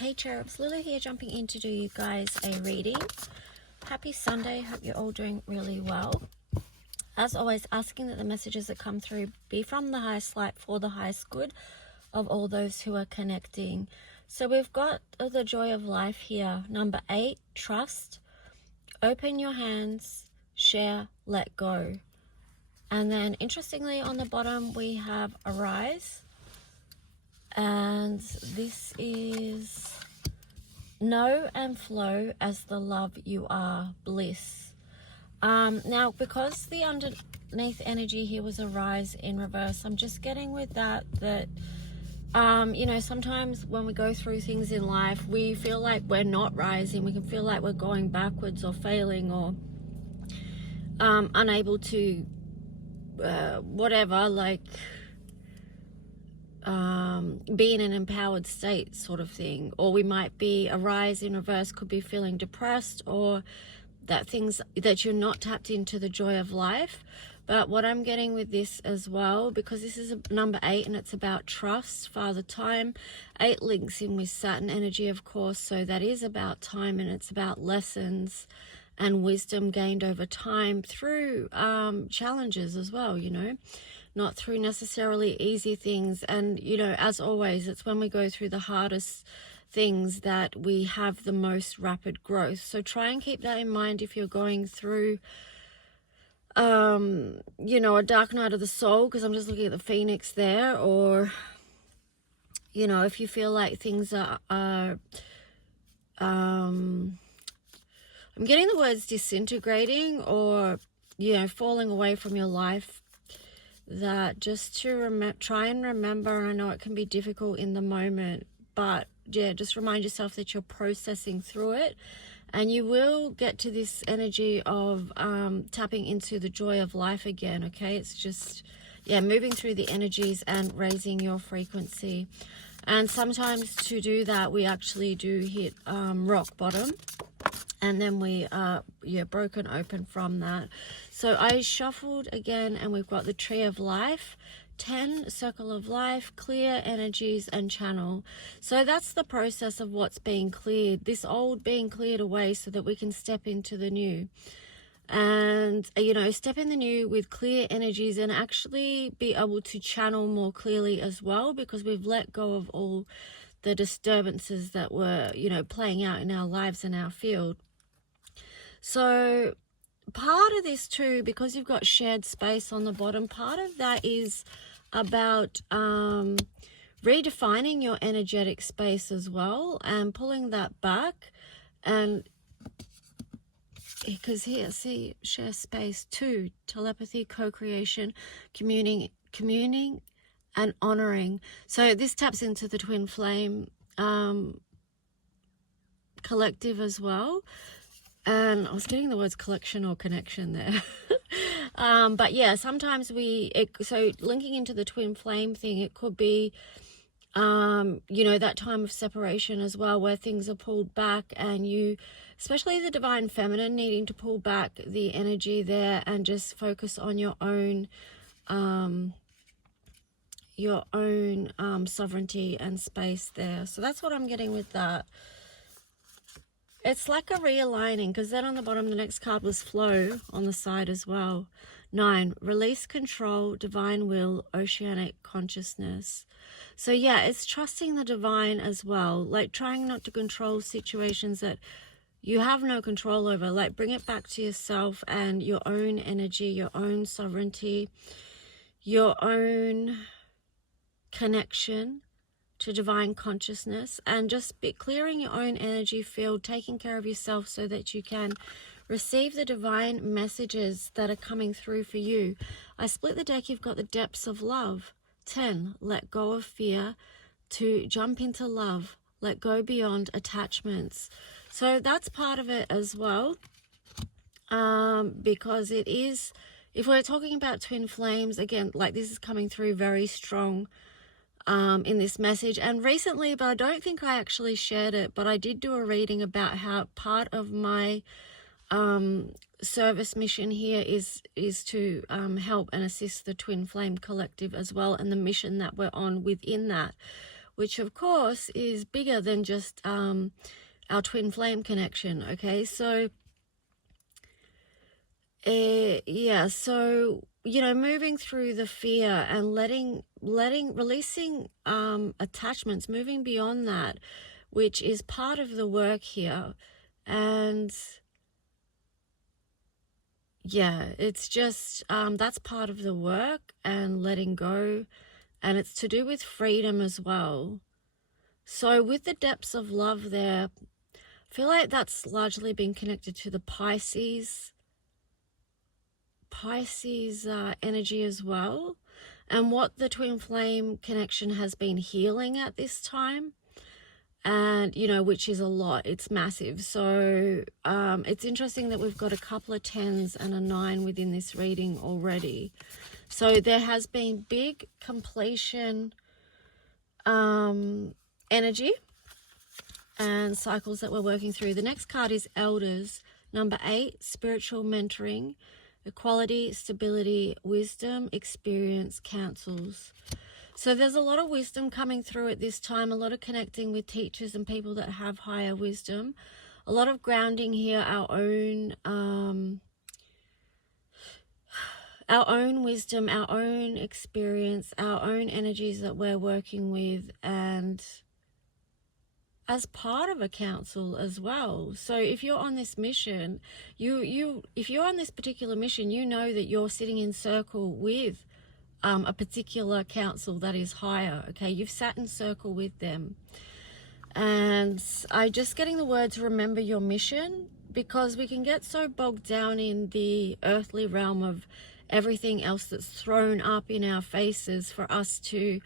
Hey cherubs, Lily here, jumping in to do you guys a reading. Happy Sunday, hope you're all doing really well. As always, asking that the messages that come through be from the highest light for the highest good of all those who are connecting. So we've got the joy of life here. Number 8, trust. Open your hands, share, let go. And then interestingly on the bottom we have arise. And this is know and flow as the love you are, bliss. Now, because the underneath energy here was arise in reverse, I'm just getting with that you know, sometimes when we go through things in life, we feel like we're not rising. We can feel like we're going backwards or failing or unable to whatever, like be in an empowered state sort of thing. Or we might be, a rise in reverse could be feeling depressed, or that you're not tapped into the joy of life. But what I'm getting with this as well, because this is number 8 and it's about trust, Father Time. 8 links in with Saturn energy, of course, so that is about time, and it's about lessons and wisdom gained over time through challenges as well, you know, not through necessarily easy things. And, you know, as always, it's when we go through the hardest things that we have the most rapid growth. So try and keep that in mind if you're going through you know, a dark night of the soul, because I'm just looking at the phoenix there. Or, you know, if you feel like things are I'm getting the words disintegrating, or, you know, falling away from your life, that just to try and remember, and I know it can be difficult in the moment, but yeah, just remind yourself that you're processing through it, and you will get to this energy of tapping into the joy of life again, okay? It's just, yeah, moving through the energies and raising your frequency. And sometimes to do that, we actually do hit rock bottom, and then we are, yeah, broken open from that. So I shuffled again, and we've got the Tree of Life, 10, Circle of Life, clear energies and channel. So that's the process of what's being cleared, this old being cleared away so that we can step into the new. And, you know, step in the new with clear energies and actually be able to channel more clearly as well, because we've let go of all the disturbances that were, you know, playing out in our lives and our field. So part of this too, because you've got shared space on the bottom, part of that is about redefining your energetic space as well, and pulling that back. And because here, see, share space 2, telepathy, co-creation, communing and honoring. So this taps into the twin flame collective as well. And I was getting the words collection or connection there. But yeah, sometimes so linking into the twin flame thing, it could be, you know, that time of separation as well, where things are pulled back, and you, especially the divine feminine, needing to pull back the energy there and just focus on your own sovereignty and space there. So that's what I'm getting with that. It's like a realigning, because then on the bottom, the next card was flow on the side as well. 9, release control, divine will, oceanic consciousness. So yeah, it's trusting the divine as well, like trying not to control situations that you have no control over. Like bring it back to yourself and your own energy, your own sovereignty, your own connection to divine consciousness, and just be clearing your own energy field, taking care of yourself so that you can receive the divine messages that are coming through for you. I split the deck. You've got the depths of love. 10, let go of fear to jump into love, let go beyond attachments. So that's part of it as well, because it is, if we're talking about twin flames, again, like this is coming through very strong in this message. And recently, but I don't think I actually shared it, but I did do a reading about how part of my service mission here is to help and assist the twin flame collective as well, and the mission that we're on within that, which of course is bigger than just our twin flame connection. Okay, so yeah, so moving through the fear and releasing attachments, moving beyond that, which is part of the work here. And yeah, it's just that's part of the work, and letting go, and it's to do with freedom as well. So with the depths of love there, I feel like that's largely been connected to the Pisces energy as well, and what the twin flame connection has been healing at this time, and which is a lot. It's massive. So it's interesting that we've got a couple of 10s and a 9 within this reading already. So there has been big completion energy and cycles that we're working through. The next card is Elders, number 8, spiritual mentoring, equality, stability, wisdom, experience, counsels. So there's a lot of wisdom coming through at this time, a lot of connecting with teachers and people that have higher wisdom, a lot of grounding here, our own wisdom, our own experience, our own energies that we're working with, and as part of a council as well. So if you're on this mission, if you're on this particular mission, you know that you're sitting in circle with a particular council that is higher. Okay, you've sat in circle with them. And I'm just getting the words, remember your mission, because we can get so bogged down in the earthly realm of everything else that's thrown up in our faces for us to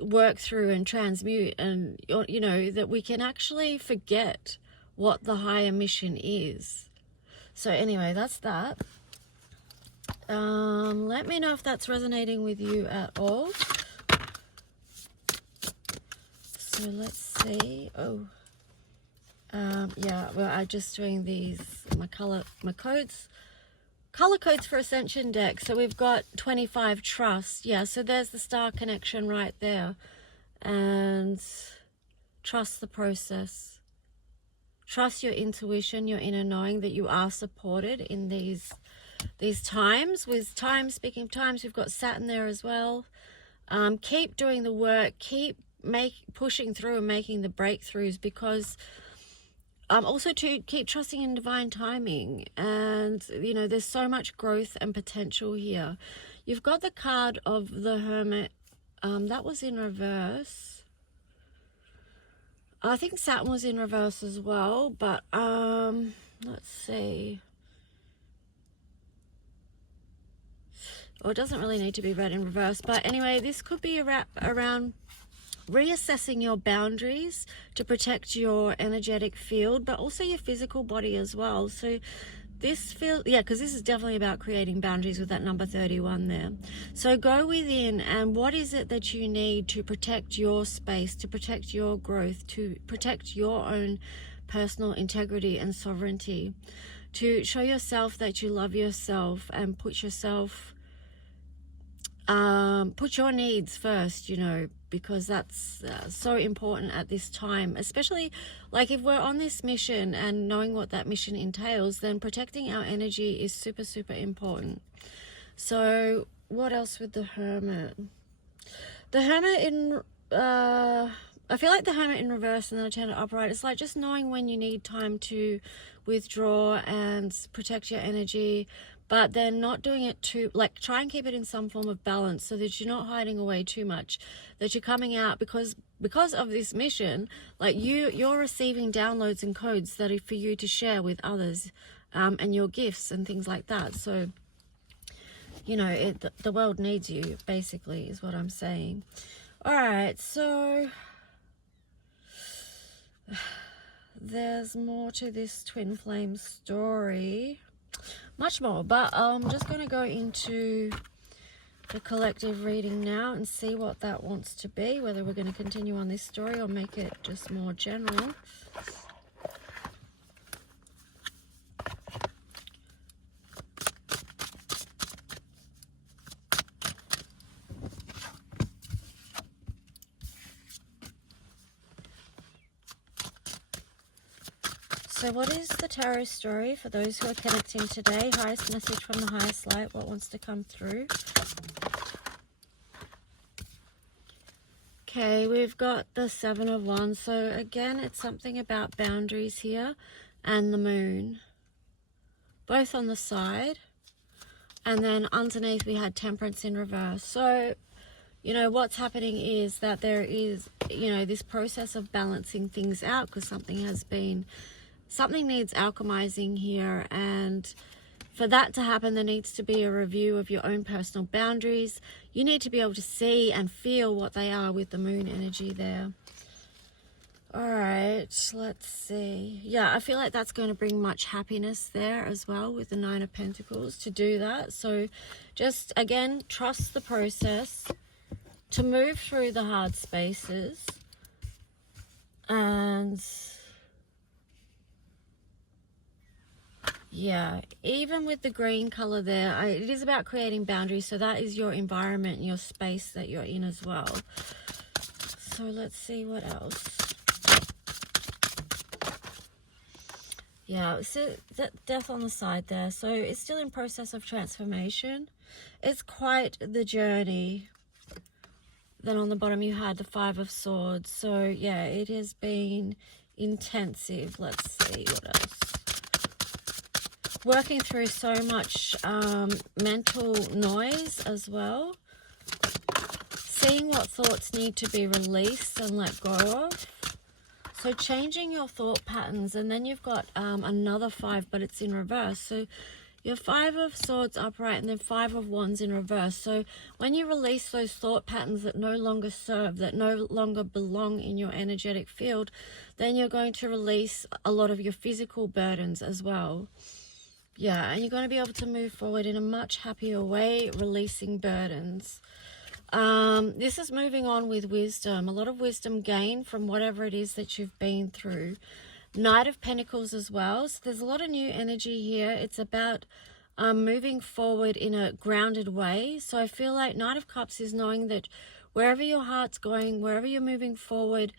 work through and transmute, and that we can actually forget what the higher mission is. So anyway, that's that. Let me know if that's resonating with you at all. So let's see. Yeah, well, I'm just doing these, my color codes for Ascension deck. So we've got 25, trust. Yeah, so there's the star connection right there. And trust the process. Trust your intuition, your inner knowing that you are supported in these times. With time, speaking of times, we've got Saturn there as well. Keep doing the work, keep pushing through and making the breakthroughs, because also to keep trusting in divine timing. And there's so much growth and potential here. You've got the card of the Hermit, that was in reverse. I think Saturn was in reverse as well, but let's see. Well, it doesn't really need to be read in reverse, but anyway, this could be around reassessing your boundaries to protect your energetic field, but also your physical body as well. So this feels, yeah, because this is definitely about creating boundaries with that number 31 there. So go within, and what is it that you need to protect your space, to protect your growth, to protect your own personal integrity and sovereignty, to show yourself that you love yourself and put your needs first, because that's so important at this time, especially like if we're on this mission and knowing what that mission entails, then protecting our energy is super, super important. So what else with the Hermit? The Hermit in, I feel like the Hermit in reverse and then the Ten upright, it's like just knowing when you need time to withdraw and protect your energy, but then not doing it too, like try and keep it in some form of balance so that you're not hiding away too much, that you're coming out, because of this mission, like you're receiving downloads and codes that are for you to share with others, and your gifts and things like that. So, the world needs you, basically, is what I'm saying. All right, so there's more to this twin flame story. Much more, but I'm just going to go into the collective reading now and see what that wants to be, whether we're going to continue on this story or make it just more general. So what is the tarot story for those who are connecting today? Highest message from the highest light. What wants to come through? Okay, we've got the Seven of Wands. So again, it's something about boundaries here and the moon. Both on the side. And then underneath we had Temperance in reverse. So, you know, what's happening is that there is, you know, this process of balancing things out because something needs alchemizing here. And for that to happen, there needs to be a review of your own personal boundaries. You need to be able to see and feel what they are with the moon energy there. All right, let's see. Yeah, I feel like that's going to bring much happiness there as well with the Nine of Pentacles to do that. So just, again, trust the process to move through the hard spaces. And yeah, even with the green color there, it is about creating boundaries. So that is your environment, your space that you're in as well. So let's see what else. Yeah, so death on the side there. So it's still in process of transformation. It's quite the journey. Then on the bottom you had the Five of Swords. So yeah, it has been intensive. Let's see what else. Working through so much mental noise as well. Seeing what thoughts need to be released and let go of. So changing your thought patterns, and then you've got another five, but it's in reverse. So your Five of Swords upright and then Five of Wands in reverse. So when you release those thought patterns that no longer serve, that no longer belong in your energetic field, then you're going to release a lot of your physical burdens as well. Yeah, and you're going to be able to move forward in a much happier way, releasing burdens. This is moving on with wisdom. A lot of wisdom gained from whatever it is that you've been through. Knight of Pentacles as well. So there's a lot of new energy here. It's about moving forward in a grounded way. So I feel like Knight of Cups is knowing that wherever your heart's going, wherever you're moving forward,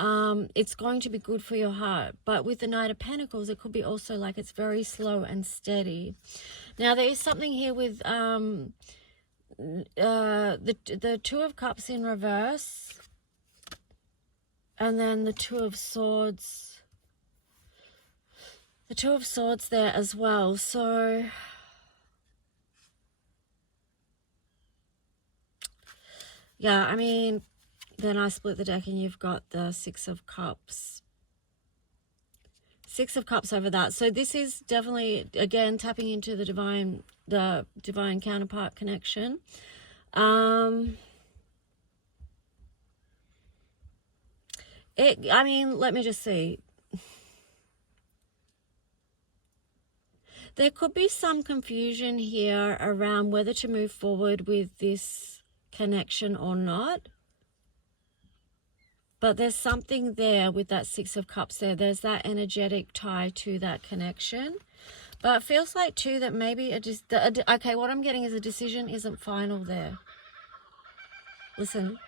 it's going to be good for your heart. But with the Knight of Pentacles, it could be also like it's very slow and steady. Now there is something here with the Two of Cups in reverse, and then the Two of Swords. The Two of Swords there as well. So yeah, I mean, then I split the deck and you've got the Six of Cups. Six of Cups over that. So this is definitely, again, tapping into the divine counterpart connection. I mean, let me just see. There could be some confusion here around whether to move forward with this connection or not. But there's something there with that Six of Cups there. There's that energetic tie to that connection. But it feels like, too, that maybe okay, what I'm getting is a decision isn't final there. Listen.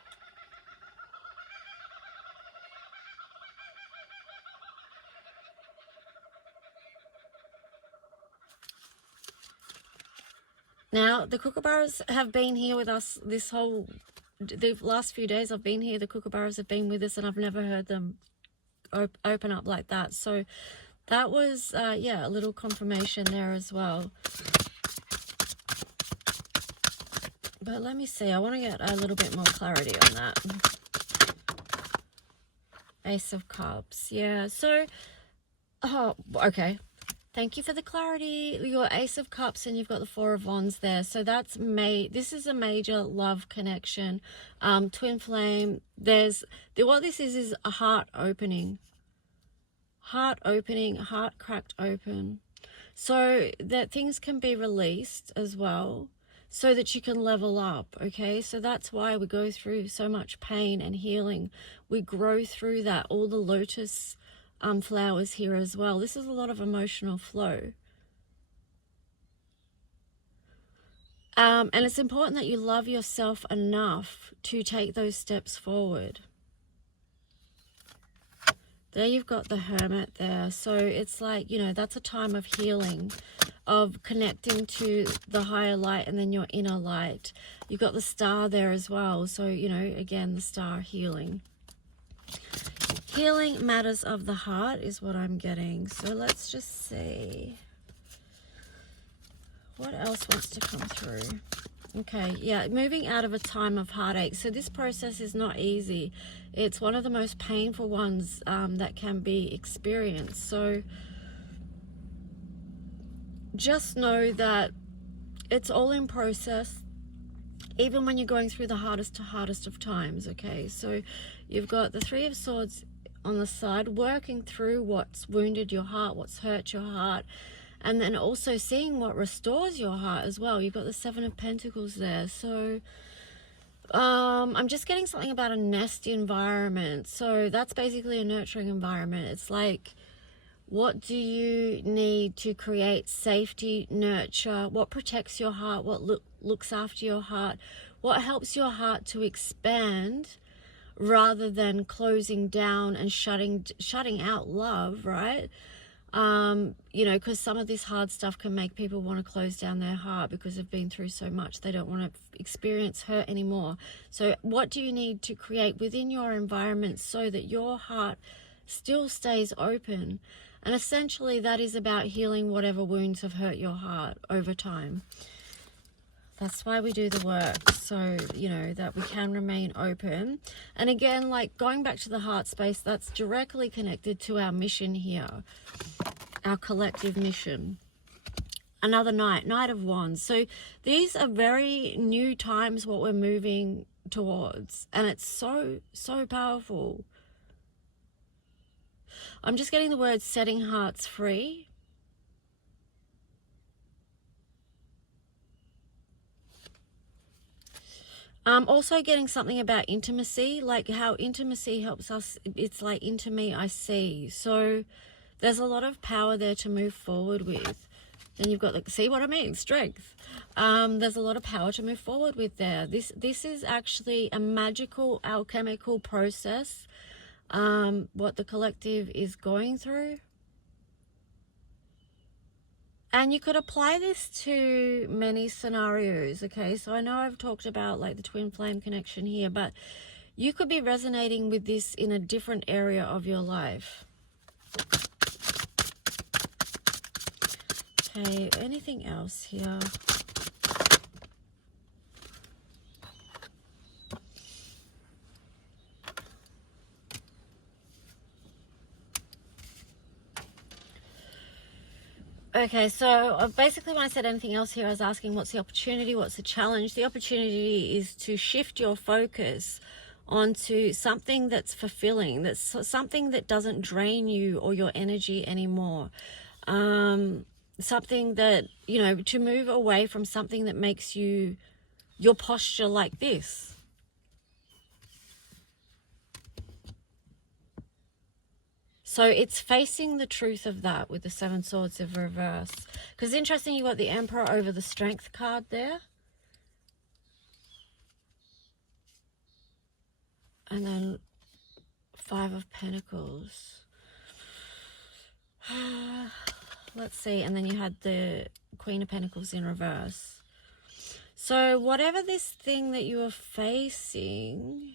Now, the kookaburras have been here with us the last few days I've been here. The kookaburras have been with us and I've never heard them open up like that. So that was, yeah, a little confirmation there as well. But let me see. I want to get a little bit more clarity on that. Ace of Cups. Yeah. So, oh, okay. Thank you for the clarity. Your Ace of Cups and you've got the Four of Wands there. So that's this is a major love connection. Twin flame. What this is a heart opening. Heart opening, heart cracked open. So that things can be released as well, so that you can level up, okay? So that's why we go through so much pain and healing. We grow through that. All the lotus flowers here as well. This is a lot of emotional flow. And it's important that you love yourself enough to take those steps forward. There you've got the Hermit there. So it's like, you know, that's a time of healing, of connecting to the higher light and then your inner light. You've got the Star there as well. So, you know, again, the Star, healing. Healing matters of the heart is what I'm getting. So let's just see. What else wants to come through? Okay, yeah, moving out of a time of heartache. So this process is not easy. It's one of the most painful ones that can be experienced. So just know that it's all in process, even when you're going through the hardest of times, okay? So you've got the Three of Swords on the side, working through what's wounded your heart, what's hurt your heart, and then also seeing what restores your heart as well. You've got the Seven of Pentacles there. So I'm just getting something about a nest environment. So that's basically a nurturing environment. It's like, what do you need to create safety, nurture? What protects your heart? What looks after your heart? What helps your heart to expand rather than closing down and shutting out love, right? You know, because some of this hard stuff can make people want to close down their heart because they've been through so much. They don't want to experience hurt anymore. So what do you need to create within your environment so that your heart still stays open? And essentially that is about healing whatever wounds have hurt your heart over time. That's why we do the work, so, you know, that we can remain open. And again, like going back to the heart space, that's directly connected to our mission here, our collective mission. Another Knight of Wands. So these are very new times, what we're moving towards. And it's so, so powerful. I'm just getting the word setting hearts free. Also getting something about intimacy, like how intimacy helps us. It's like, into me I see. So there's a lot of power there to move forward with. Then you've got the, see what I mean, strength. There's a lot of power to move forward with there. This is actually a magical alchemical process, what the collective is going through. And you could apply this to many scenarios, okay? So I know I've talked about like the twin flame connection here, but you could be resonating with this in a different area of your life. Okay, anything else here? Okay, so basically when I said anything else here, I was asking what's the opportunity, what's the challenge? The opportunity is to shift your focus onto something that's fulfilling, that's something that doesn't drain you or your energy anymore. Something that, you know, to move away from something that makes you, your posture like this. So it's facing the truth of that with the Seven Swords of Reverse. Because interesting, you got the Emperor over the Strength card there. And then Five of Pentacles. Let's see. And then you had the Queen of Pentacles in reverse. So whatever this thing that you were facing,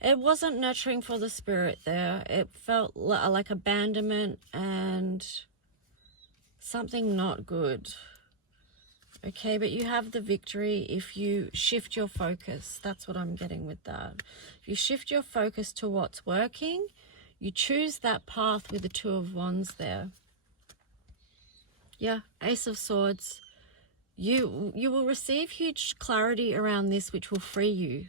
it wasn't nurturing for the spirit there. It felt like abandonment and something not good. Okay, but you have the victory if you shift your focus. That's what I'm getting with that. If you shift your focus to what's working, you choose that path with the Two of Wands there. Yeah, Ace of Swords. You will receive huge clarity around this, which will free you.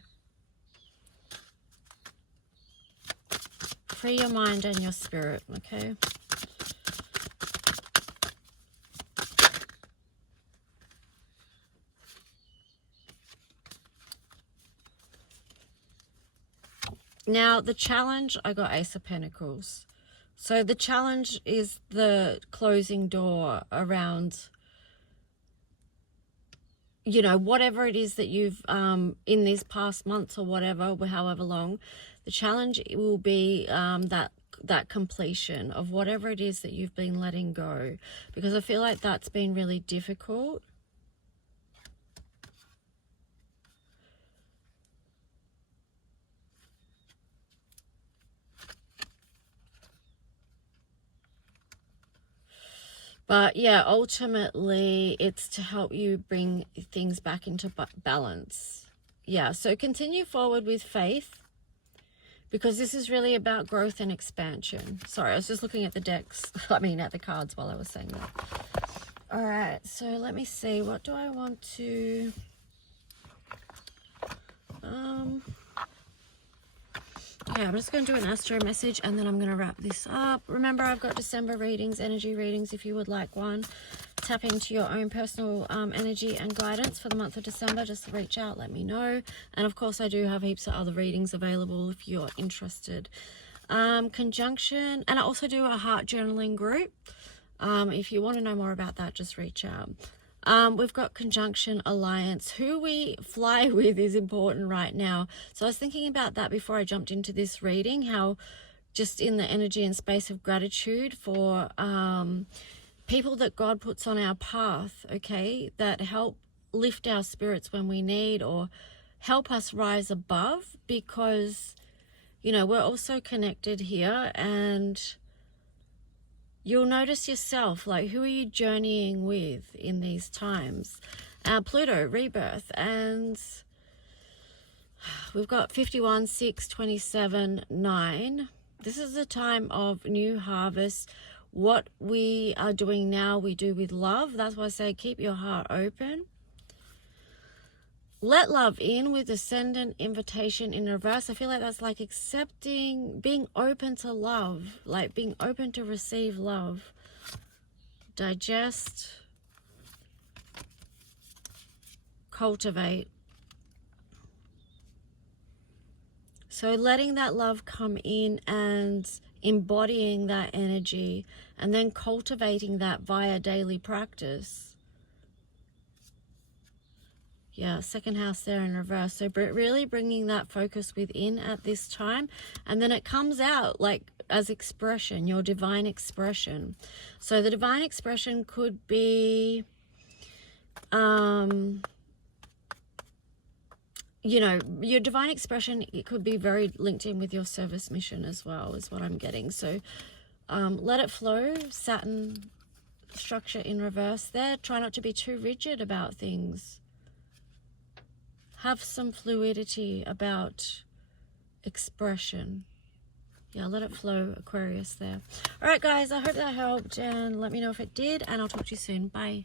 Free your mind and your spirit, okay? Now, the challenge, I got Ace of Pentacles. So the challenge is the closing door around, you know, whatever it is that you've, in these past months or whatever, however long, the challenge will be that completion of whatever it is that you've been letting go, because I feel like that's been really difficult. But yeah, ultimately it's to help you bring things back into balance. Yeah, so continue forward with faith, because this is really about growth and expansion. Sorry, I was just looking at the decks, I mean at the cards while I was saying that. All right, so let me see, what do I want to... Okay, I'm just going to do an astro message and then I'm going to wrap this up. Remember, I've got December readings, energy readings, if you would like one. Tap into your own personal energy and guidance for the month of December. Just reach out, let me know. And of course, I do have heaps of other readings available if you're interested. Conjunction, and I also do a heart journaling group. If you want to know more about that, just reach out. We've got conjunction, alliance. Who we fly with is important right now. So I was thinking about that before I jumped into this reading, how just in the energy and space of gratitude for people that God puts on our path, okay, that help lift our spirits when we need, or help us rise above, because, you know, we're also connected here. And you'll notice yourself, like, who are you journeying with in these times? Pluto, rebirth, and we've got 51, 6, 27, 9. This is a time of new harvest. What we are doing now, we do with love. That's why I say keep your heart open. Let love in with ascendant, invitation in reverse. I feel like that's like accepting, being open to love, like being open to receive love. Digest, cultivate. So letting that love come in and embodying that energy, and then cultivating that via daily practice. Yeah, second house there in reverse. So really bringing that focus within at this time. And then it comes out like as expression, your divine expression. So the divine expression could be, you know, your divine expression, it could be very linked in with your service mission as well, is what I'm getting. So let it flow. Saturn structure in reverse there. Try not to be too rigid about things. Have some fluidity about expression. Yeah, let it flow, Aquarius there. All right, guys, I hope that helped, and let me know if it did, and I'll talk to you soon. Bye.